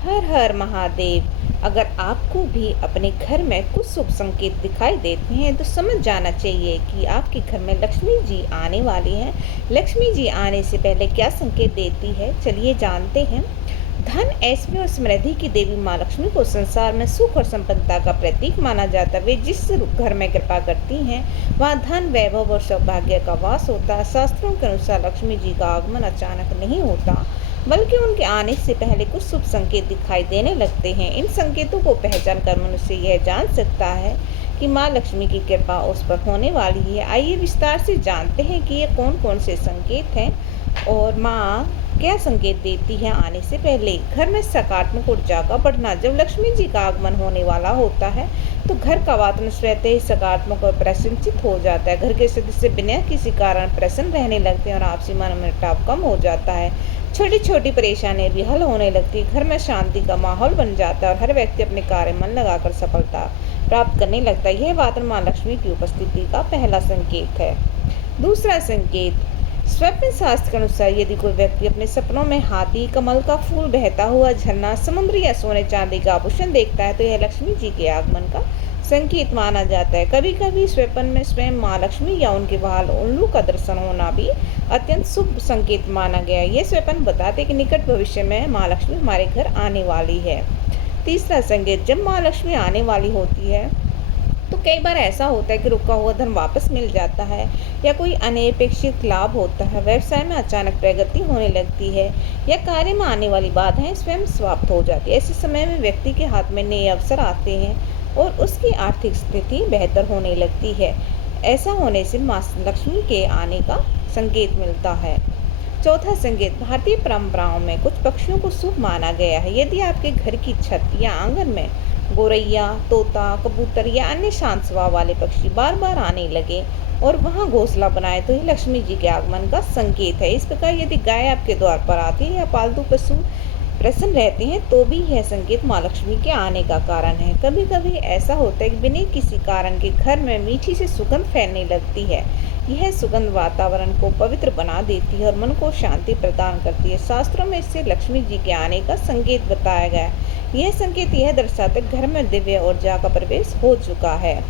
हर हर महादेव। अगर आपको भी अपने घर में कुछ शुभ संकेत दिखाई देते हैं तो समझ जाना चाहिए कि आपके घर में लक्ष्मी जी आने वाली हैं। लक्ष्मी जी आने से पहले क्या संकेत देती है, चलिए जानते हैं। धन, ऐश्वर्य और समृद्धि की देवी माँ लक्ष्मी को संसार में सुख और संपन्नता का प्रतीक माना जाता है। वे जिस घर में कृपा करती हैं वहाँ धन, वैभव और सौभाग्य का वास होता है। शास्त्रों के अनुसार लक्ष्मी जी का आगमन अचानक नहीं होता, बल्कि उनके आने से पहले कुछ शुभ संकेत दिखाई देने लगते हैं। इन संकेतों को पहचान कर मनुष्य यह जान सकता है कि माँ लक्ष्मी की कृपा उस पर होने वाली है। आइए विस्तार से जानते हैं कि ये कौन कौन से संकेत हैं और माँ क्या संकेत देती है आने से पहले। घर में सकारात्मक ऊर्जा का बढ़ना। जब लक्ष्मी जी का आगमन होने वाला होता है तो घर का वातावरण स्वतः ही सकारात्मक और प्रसन्नचित हो जाता है। घर के सदस्य बिना किसी कारण प्रसन्न रहने लगते हैं और आपसी मनमुटाव कम हो जाता है। छोटी छोटी परेशानियां भी हल होने लगती है। घर में शांति का माहौल बन जाता है और हर व्यक्ति अपने कार्य मन लगाकर सफलता प्राप्त करने लगता है। यह वातावरण माँ लक्ष्मी की उपस्थिति का पहला संकेत है। दूसरा संकेत, स्वप्न शास्त्र के अनुसार यदि कोई व्यक्ति अपने सपनों में हाथी, कमल का फूल, बहता हुआ झरना, समुद्र या सोने चांदी का आभूषण देखता है तो यह लक्ष्मी जी के आगमन का संकेत माना जाता है। कभी कभी स्वप्न में स्वयं माँ लक्ष्मी या उनके वाहन उल्लू का दर्शन होना भी अत्यंत शुभ संकेत माना गया है। ये स्वप्न बताते कि निकट भविष्य में माँ लक्ष्मी हमारे घर आने वाली है। तीसरा संकेत, जब माँ लक्ष्मी आने वाली होती है तो कई बार ऐसा होता है कि रुका हुआ धन वापस मिल जाता है या कोई अनपेक्षित लाभ होता है। व्यवसाय में अचानक प्रगति होने लगती है या कार्य में आने वाली बाधाएं स्वयं समाप्त हो जाती है। ऐसे समय में व्यक्ति के हाथ में नए अवसर आते हैं और उसकी आर्थिक स्थिति बेहतर होने लगती है। ऐसा होने से माँ लक्ष्मी के आने का संकेत मिलता है। चौथा संकेत, भारतीय परंपराओं में कुछ पक्षियों को शुभ माना गया है। यदि आपके घर की छत या आंगन में गोरैया, तोता, कबूतर या अन्य शांत स्वभाव वाले पक्षी बार बार आने लगे और वहां घोंसला बनाए तो ये लक्ष्मी जी के आगमन का संकेत है। इस प्रकार यदि गाय आपके द्वार पर आती है या पालतू पशु प्रसन्न रहते हैं तो भी यह संकेत माँ लक्ष्मी के आने का कारण है। कभी कभी ऐसा होता है कि बिना किसी कारण के घर में मीठी सी सुगंध फैलने लगती है। यह सुगंध वातावरण को पवित्र बना देती है और मन को शांति प्रदान करती है। शास्त्रों में इससे लक्ष्मी जी के आने का संकेत बताया गया है। यह संकेत यह दर्शाता है घर में दिव्य ऊर्जा का प्रवेश हो चुका है।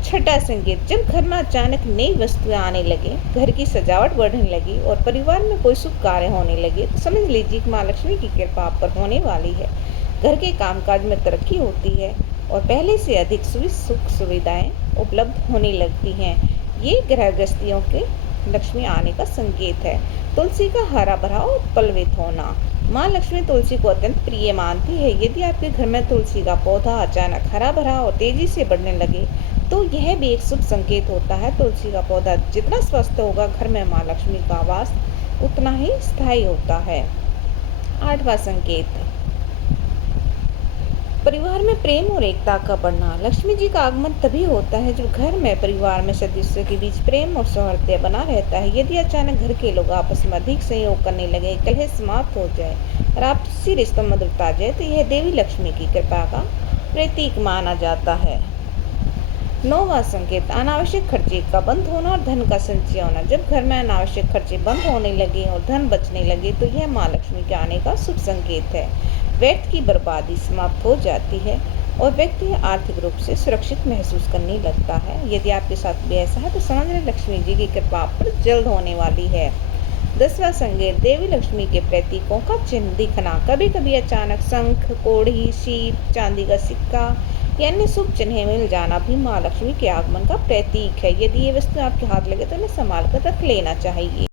छठा संकेत, जब घर में अचानक नई वस्तुएं आने लगे, घर की सजावट बढ़ने लगी और परिवार में कोई शुभ कार्य होने लगे तो समझ लीजिए कि माँ लक्ष्मी की कृपा आप पर होने वाली है। घर के कामकाज में तरक्की होती है और पहले से अधिक सुख सुविधाएं उपलब्ध होने लगती हैं। ये गृह गृहस्थियों के लक्ष्मी आने का संकेत है। तुलसी का हरा भरा और पल्लवित होना। माँ लक्ष्मी तुलसी को अत्यंत प्रिय मानती है। यदि आपके घर में तुलसी का पौधा अचानक हरा भरा और तेजी से बढ़ने लगे तो यह भी एक शुभ संकेत होता है। तुलसी का पौधा जितना स्वस्थ होगा, घर में माँ लक्ष्मी का वास उतना ही स्थायी होता है। आठवां संकेत, परिवार में प्रेम और एकता का बढ़ना। लक्ष्मी जी का आगमन तभी होता है जब घर में परिवार में सदस्यों के बीच प्रेम और सौहार्द बना रहता है। यदि अचानक घर के लोग आपस में अधिक सहयोग करने लगे, कलह समाप्त हो जाए और आपसी रिश्तों में मधुरता आ जाए तो यह देवी लक्ष्मी की कृपा का प्रतीक माना जाता है। नौवां संकेत, अनावश्यक खर्चे का बंद होना और धन का संचय होना। जब घर में अनावश्यक खर्चे बंद होने लगे और धन बचने लगे तो यह माँ लक्ष्मी के आने का शुभ संकेत है। व्यक्ति की बर्बादी समाप्त हो जाती है और व्यक्ति आर्थिक रूप से सुरक्षित महसूस करने लगता है। यदि आपके साथ भी ऐसा है तो समझ लें लक्ष्मी जी की कृपा आप पर जल्द होने वाली है। 10वां संकेत, देवी लक्ष्मी के प्रतीकों का चिन्ह दिखना। कभी कभी अचानक शंख, कोढ़ी, सीप, चांदी का सिक्का या अन्य शुभ चिन्ह मिल जाना भी माँ लक्ष्मी के आगमन का प्रतीक है। यदि ये वस्तु आपके हाथ लगे तो इन्हें संभाल कर रख लेना चाहिए।